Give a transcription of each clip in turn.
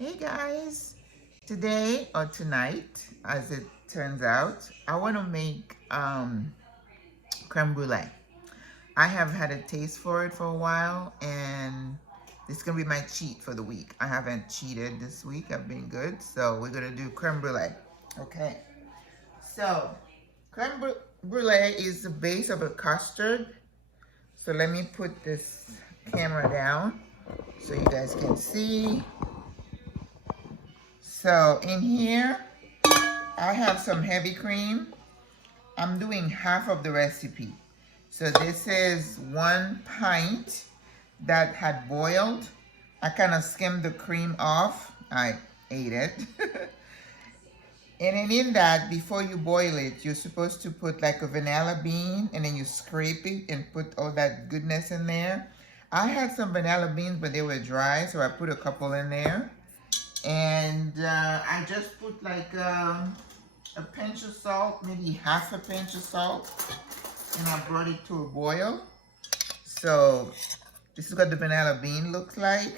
Hey guys, today or tonight, as it turns out, I want to make creme brulee. I have had a taste for it for a while, and this is gonna be my cheat for the week. I haven't cheated this week. I've been good, so we're gonna do creme brulee. Okay. So brulee is the base of a custard. So let me put this camera down so you guys can see. So in here, I have some heavy cream. I'm doing half of the recipe. So this is 1 pint that had boiled. I kind of skimmed the cream off. I ate it. And then in that, before you boil it, you're supposed to put like a vanilla bean and then you scrape it and put all that goodness in there. I had some vanilla beans, but they were dry, so I put a couple in there. And I just put like a pinch of salt, maybe half a pinch of salt, and I brought it to a boil. So this is what the vanilla bean looks like.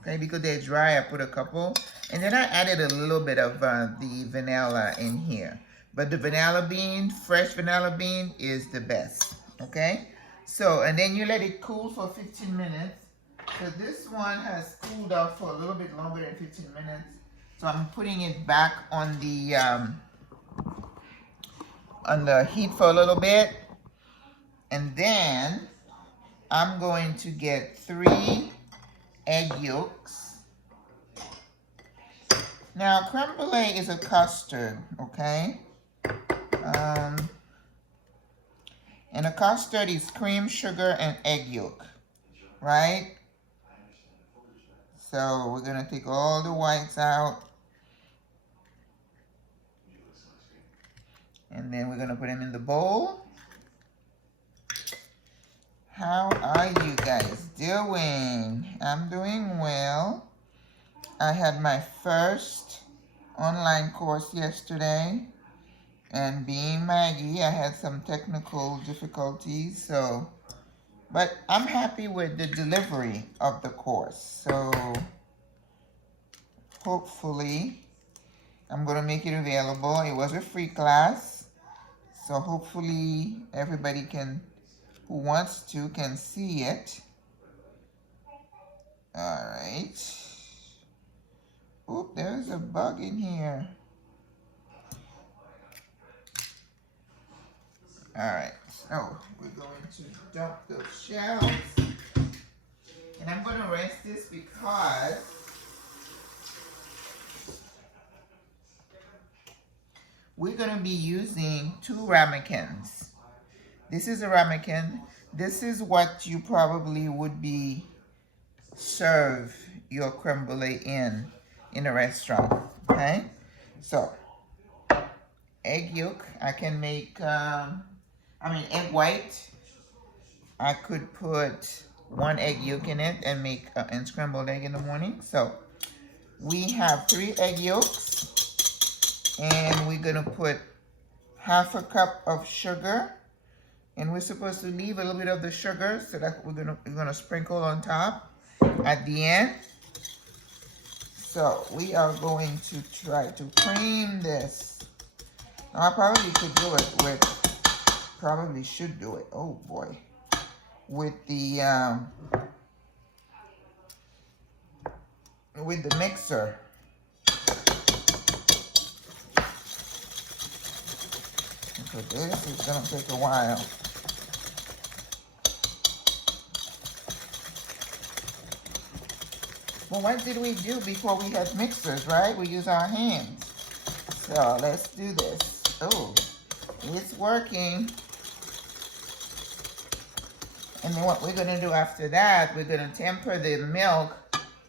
Okay, because they're dry, I put a couple. And then I added a little bit of the vanilla in here. But the vanilla bean, fresh vanilla bean, is the best. Okay? So, and then you let it cool for 15 minutes. So this one has cooled off for a little bit longer than 15 minutes. So I'm putting it back on the heat for a little bit. And then I'm going to get 3 egg yolks. Now, creme brulee is a custard, okay? And a custard is cream, sugar, and egg yolk, right? So we're gonna take all the whites out. And then we're gonna put them in the bowl. How are you guys doing? I'm doing well. I had my first online course yesterday, and being Maggie, I had some technical difficulties, so, but I'm happy with the delivery of the course. So hopefully I'm gonna make it available. It was a free class, so hopefully everybody who wants to can see it. All right. Oop, there's a bug in here. All right, so we're going to dump those shells. And I'm going to rest this because we're going to be using 2 ramekins. This is a ramekin. This is what you probably would be serve your creme brulee in a restaurant, okay? So, egg yolk, I can make, egg white. I could put 1 egg yolk in it and make and scrambled egg in the morning. So, we have 3 egg yolks, and we're gonna put half a cup of sugar, and we're supposed to leave a little bit of the sugar so that we're gonna sprinkle on top at the end. So we are going to try to cream this. Now I probably could do it with, probably should do it, oh boy, with the mixer. So this is gonna take a while. Well, what did we do before we had mixers, right? We use our hands. So let's do this. Oh, it's working. And then what we're gonna do after that, we're gonna temper the milk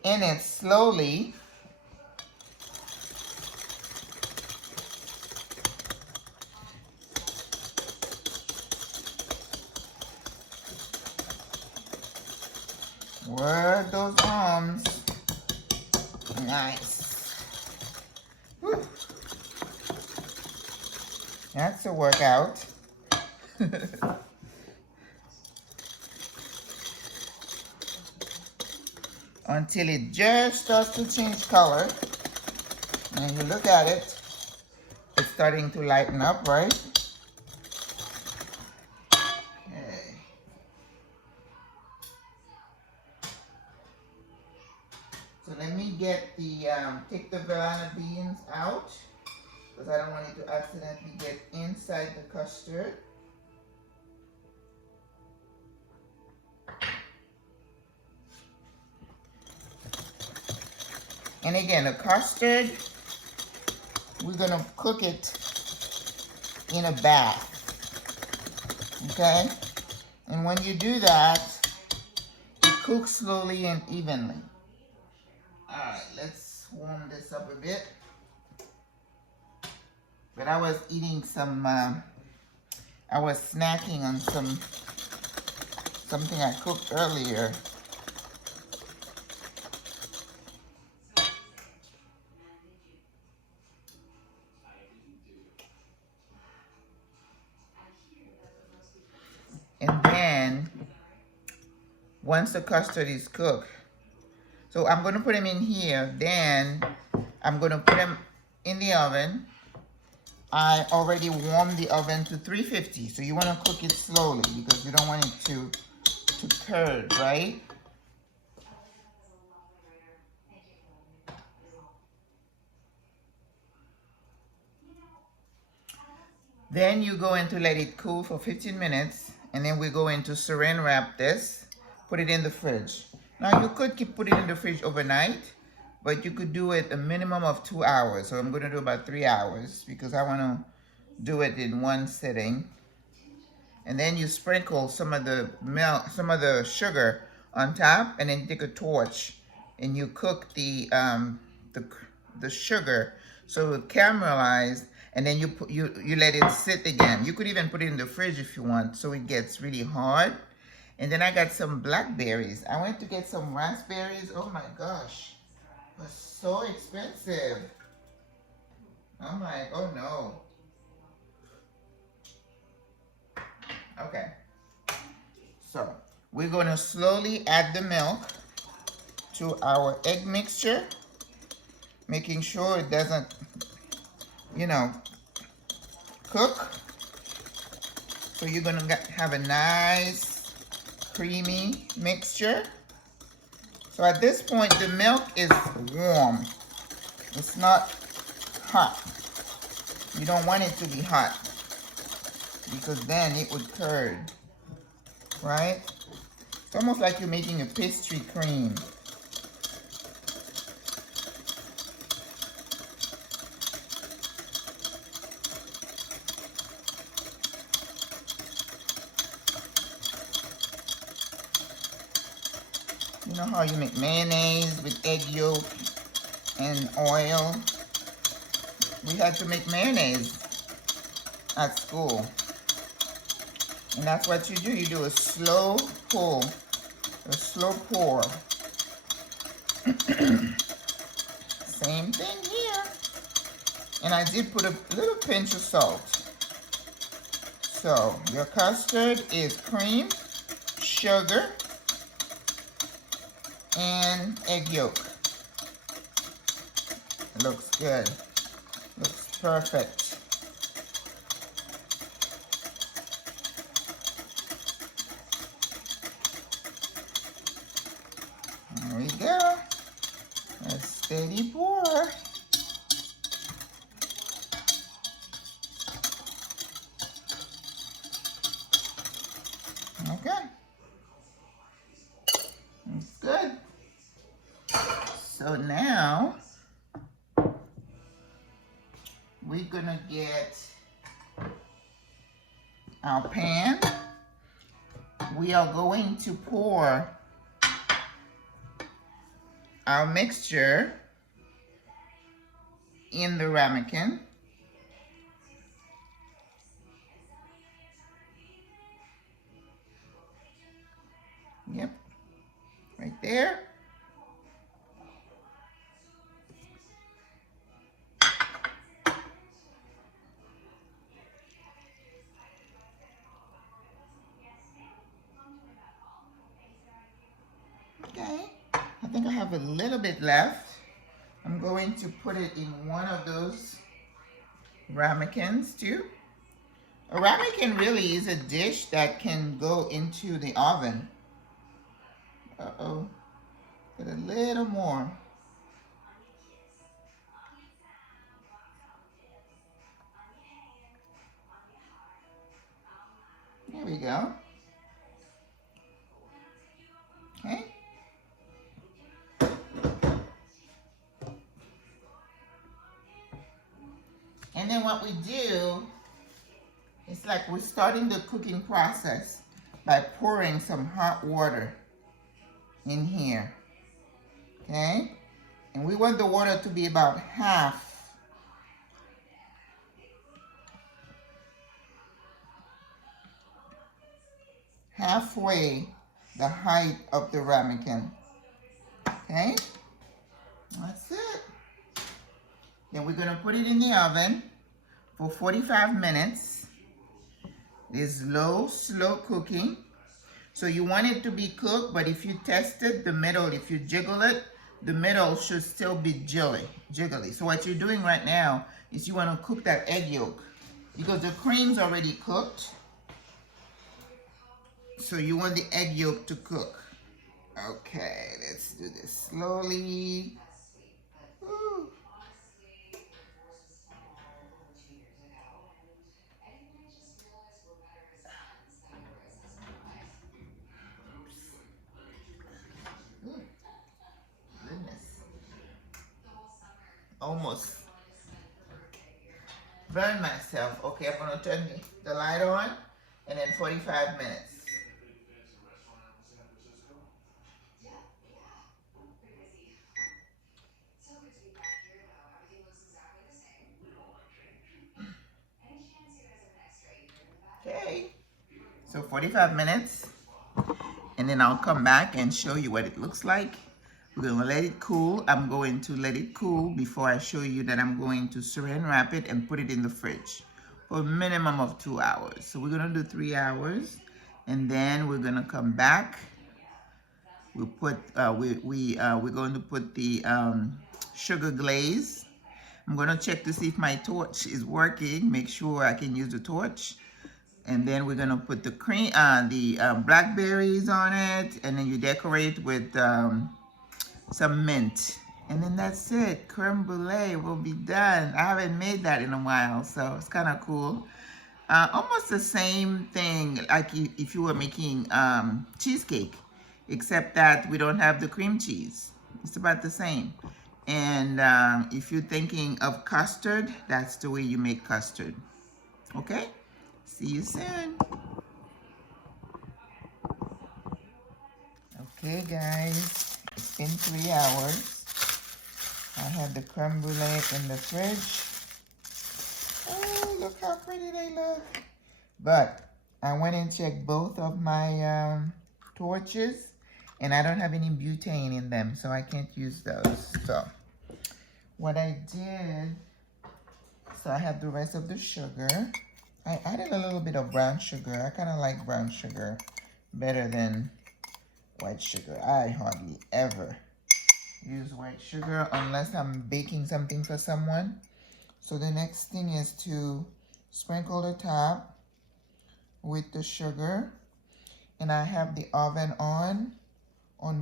in it slowly. Word those arms. Nice. Whew. That's a workout. until it just starts to change color. And you look at it, it's starting to lighten up, right? Okay. So let me get the, take the banana beans out, because I don't want it to accidentally get inside the custard. And again, the custard, we're gonna cook it in a bath, okay? And when you do that, it cooks slowly and evenly. All right, let's warm this up a bit. But I was eating some, I was snacking on something I cooked earlier. And then, once the custard is cooked, so I'm gonna put them in here, then I'm gonna put them in the oven. I already warmed the oven to 350, so you wanna cook it slowly because you don't want it to curd, right? Then you're going to let it cool for 15 minutes, and then we're going to saran wrap this, put it in the fridge. Now you could put it in the fridge overnight, but you could do it a minimum of 2 hours. So I'm gonna do about 3 hours because I wanna do it in one sitting. And then you sprinkle some of the milk, some of the sugar on top, and then take a torch and you cook the sugar so it caramelized, and then you let it sit again. You could even put it in the fridge if you want, so it gets really hard. And then I got some blackberries. I went to get some raspberries. Oh my gosh, it was so expensive. I'm like, oh no. Okay. So we're going to slowly add the milk to our egg mixture, making sure it doesn't, cook. So you're going to have a nice creamy mixture. So at this point, the milk is warm. It's not hot. You don't want it to be hot because then it would curd, right? It's almost like you're making a pastry cream. You know how you make mayonnaise with egg yolk and oil? We had to make mayonnaise at school. And that's what you do. You do a slow pull, a slow pour. Same thing here. And I did put a little pinch of salt. So your custard is cream, sugar, and egg yolk. Looks good. Looks perfect. There we go. A steady pour. Okay. That's good. So now we're gonna get our pan. We are going to pour our mixture in the ramekin. Yep, right there. Okay, I think I have a little bit left. I'm going to put it in one of those ramekins too. A ramekin really is a dish that can go into the oven. Uh-oh. Put a little more. There we go. Okay. And then what we do, it's like we're starting the cooking process by pouring some hot water in here. Okay? And we want the water to be about halfway the height of the ramekin. Okay? That's it. Then we're going to put it in the oven for 45 minutes. It's low, slow cooking. So you want it to be cooked, but if you test it, the middle, if you jiggle it, the middle should still be jiggly. So what you're doing right now is you want to cook that egg yolk because the cream's already cooked. So you want the egg yolk to cook. Okay, let's do this slowly. Woo. Goodness. Almost burned myself. Okay, I'm gonna turn the light on and then 45 minutes. Okay, so 45 minutes, and then I'll come back and show you what it looks like. We're gonna let it cool. I'm going to let it cool before I show you that I'm going to saran wrap it and put it in the fridge for a minimum of 2 hours. So we're gonna do 3 hours, and then we're gonna come back. We'll put we're going to put the sugar glaze. I'm gonna check to see if my torch is working. Make sure I can use the torch. And then we're gonna put the cream, blackberries on it, and then you decorate with some mint. And then that's it. Creme brulee will be done. I haven't made that in a while, so it's kind of cool. Almost the same thing like if you were making cheesecake, except that we don't have the cream cheese. It's about the same. And if you're thinking of custard, that's the way you make custard. Okay? See you soon. Okay, guys. It's been 3 hours. I had the creme brulee in the fridge. Oh, look how pretty they look. But I went and checked both of my torches, and I don't have any butane in them, so I can't use those. So what I did, so I have the rest of the sugar. I added a little bit of brown sugar. I kind of like brown sugar better than white sugar. I hardly ever use white sugar unless I'm baking something for someone. So the next thing is to sprinkle the top with the sugar. And I have the oven on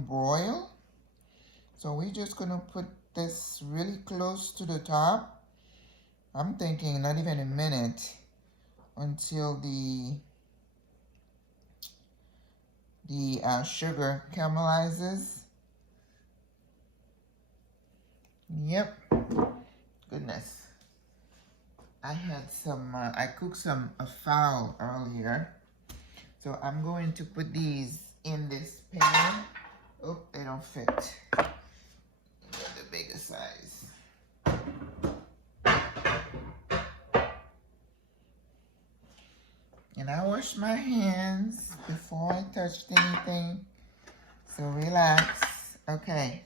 broil. So we're just gonna put this really close to the top. I'm thinking not even a minute until the sugar caramelizes. Yep. Goodness. I had some, I cooked some fowl earlier. So I'm going to put these in this pan. Oh, they don't fit. Get the bigger size. And I wash my hands before I touched anything. So relax. Okay.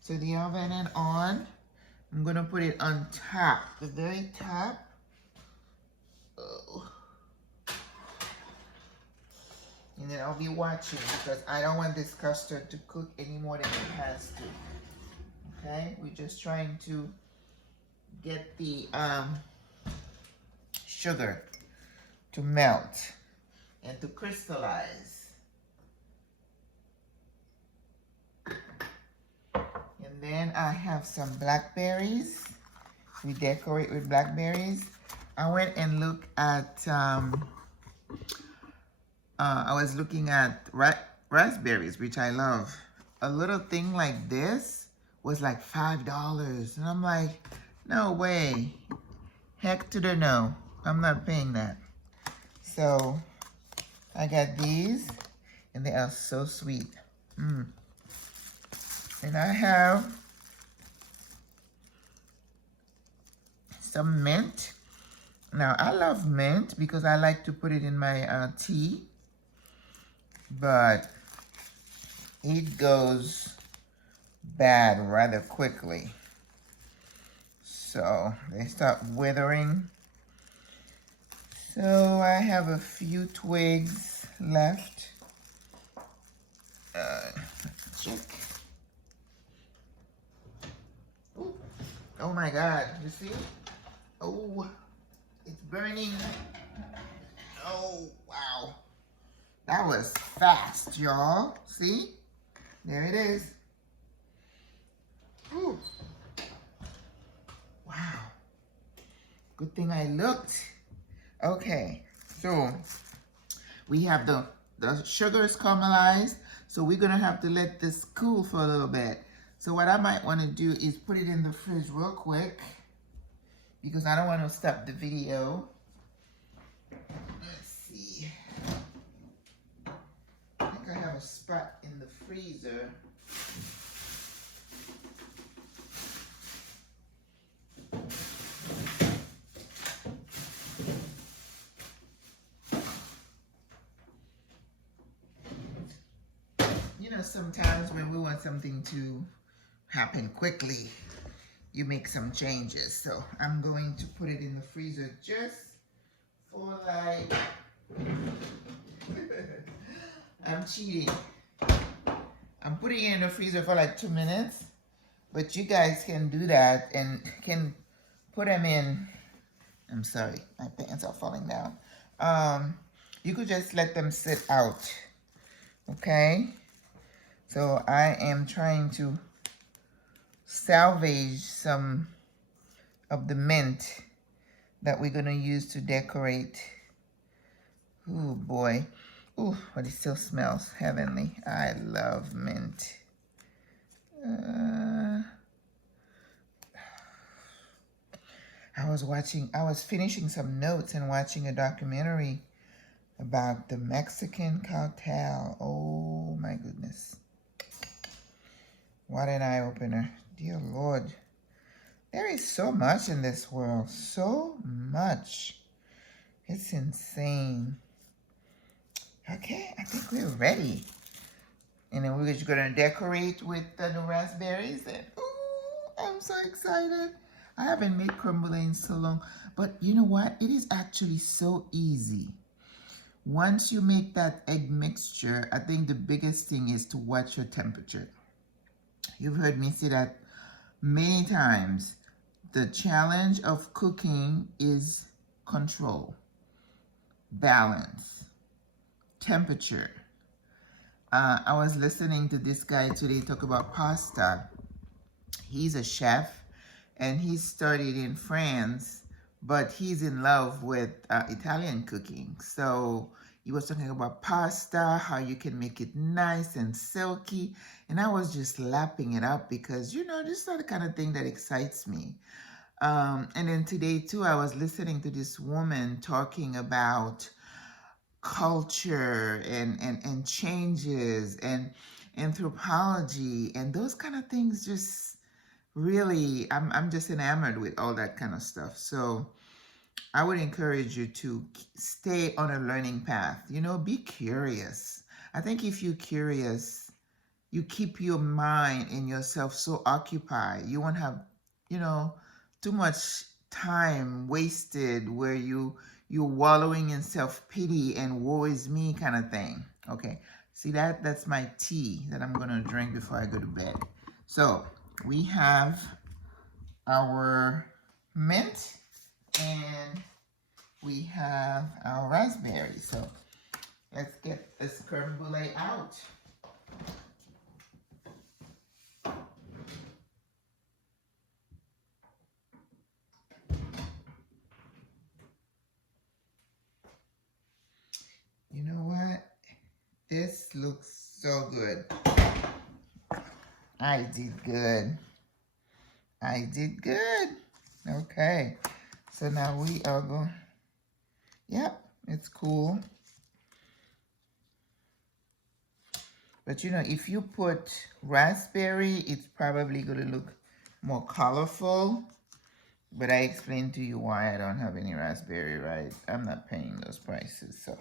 So the oven is on. I'm going to put it on top, the very top. Oh. And then I'll be watching because I don't want this custard to cook any more than it has to. Okay, we're just trying to get the sugar to melt and to crystallize. And then I have some blackberries. We decorate with blackberries. I went and looked at, I was looking at raspberries, which I love. A little thing like this was like $5. And I'm like, no way. Heck to the no. I'm not paying that. So I got these and they are so sweet. And I have some mint. Now I love mint because I like to put it in my tea, but it goes bad rather quickly. So they start withering. So I have a few twigs left. Check. Ooh. Oh my God, you see? Oh, it's burning. Oh, wow. That was fast, y'all. See? There it is. Ooh. Wow. Good thing I looked. Okay, so we have the sugars caramelized, so we're gonna have to let this cool for a little bit. So what I might want to do is put it in the fridge real quick because I don't want to stop the video. Let's see. I think I have a spot in the freezer. You know, sometimes when we want something to happen quickly, you make some changes. So I'm going to put it in the freezer just for like, I'm cheating. I'm putting it in the freezer for like 2 minutes, but you guys can do that and can put them in, I'm sorry, my pants are falling down. You could just let them sit out, okay? So I am trying to salvage some of the mint that we're gonna use to decorate. Ooh, boy. Ooh, but it still smells heavenly. I love mint. I was finishing some notes and watching a documentary about the Mexican cartel. Oh my goodness. What an eye-opener. Dear Lord. There is so much in this world. So much. It's insane. Okay, I think we're ready. And then we're just going to decorate with the raspberries. And ooh, I'm so excited. I haven't made crumble in so long. But you know what? It is actually so easy. Once you make that egg mixture, I think the biggest thing is to watch your temperature. You've heard me say that many times. The challenge of cooking is control, balance, temperature. I was listening to this guy today talk about pasta. He's a chef and he studied in France, but he's in love with Italian cooking. So he was talking about pasta, how you can make it nice and silky. And I was just lapping it up because, you know, this is not the kind of thing that excites me. And then today too, I was listening to this woman talking about culture and changes and anthropology and those kind of things. Just really, I'm just enamored with all that kind of stuff. So I would encourage you to stay on a learning path. You know, be curious. I think if you're curious, you keep your mind and yourself so occupied. You won't have, you know, too much time wasted where you're wallowing in self-pity and woe is me kind of thing. Okay, see that? That's my tea that I'm gonna drink before I go to bed. So we have our mint and we have our raspberries. So let's get this creme brulee out. You know what? This looks so good. I did good. I did good. Okay. So now we are going, yep, it's cool. But you know, if you put raspberry, it's probably going to look more colorful. But I explained to you why I don't have any raspberry, right? I'm not paying those prices, so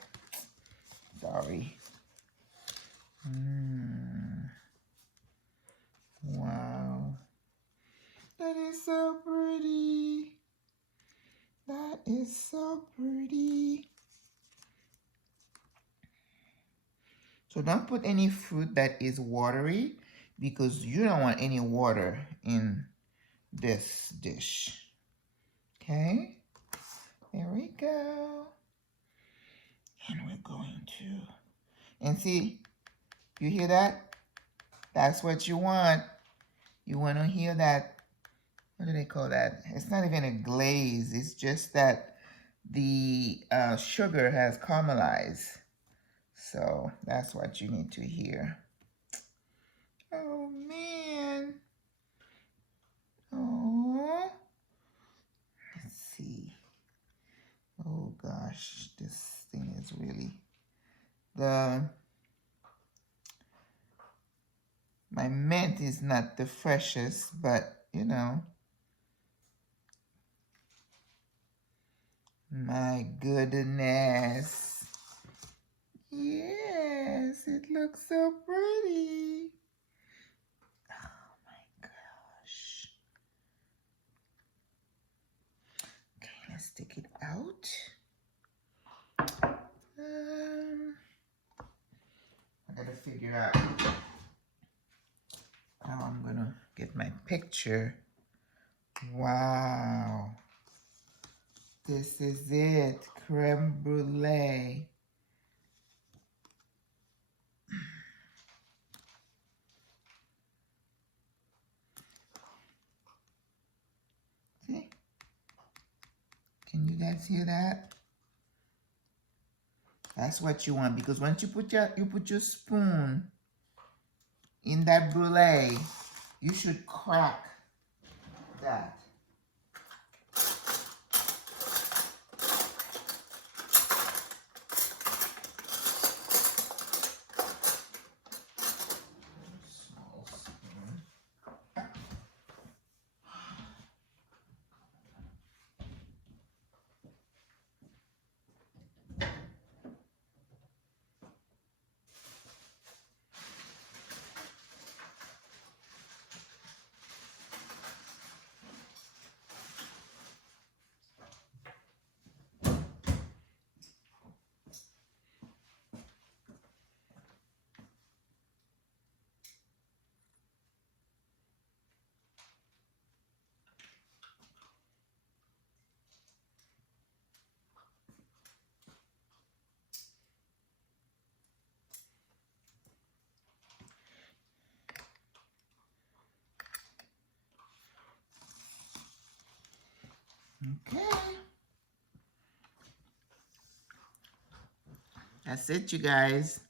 sorry. Wow. That is so pretty. That is so pretty. So don't put any fruit that is watery because you don't want any water in this dish. Okay, there we go. And we're going to, and see, you hear that? That's what you want. You want to hear that, what do they call that? It's not even a glaze. It's just that the sugar has caramelized. So that's what you need to hear. Oh, man. Oh. Let's see. Oh, gosh. This thing is really... My mint is not the freshest, but, you know. My goodness. Yes, it looks so pretty. Oh my gosh. Okay, let's take it out. I gotta figure out how I'm gonna get my picture. Wow. This is it, creme brulee. See? Can you guys hear that? That's what you want, because once you put your spoon in that brulee, you should crack that. Small spoon. Okay. That's it, you guys.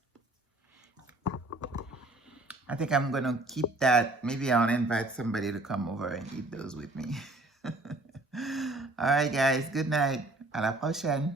I think I'm going to keep that. Maybe I'll invite somebody to come over and eat those with me. All right, guys. Good night. À la prochaine.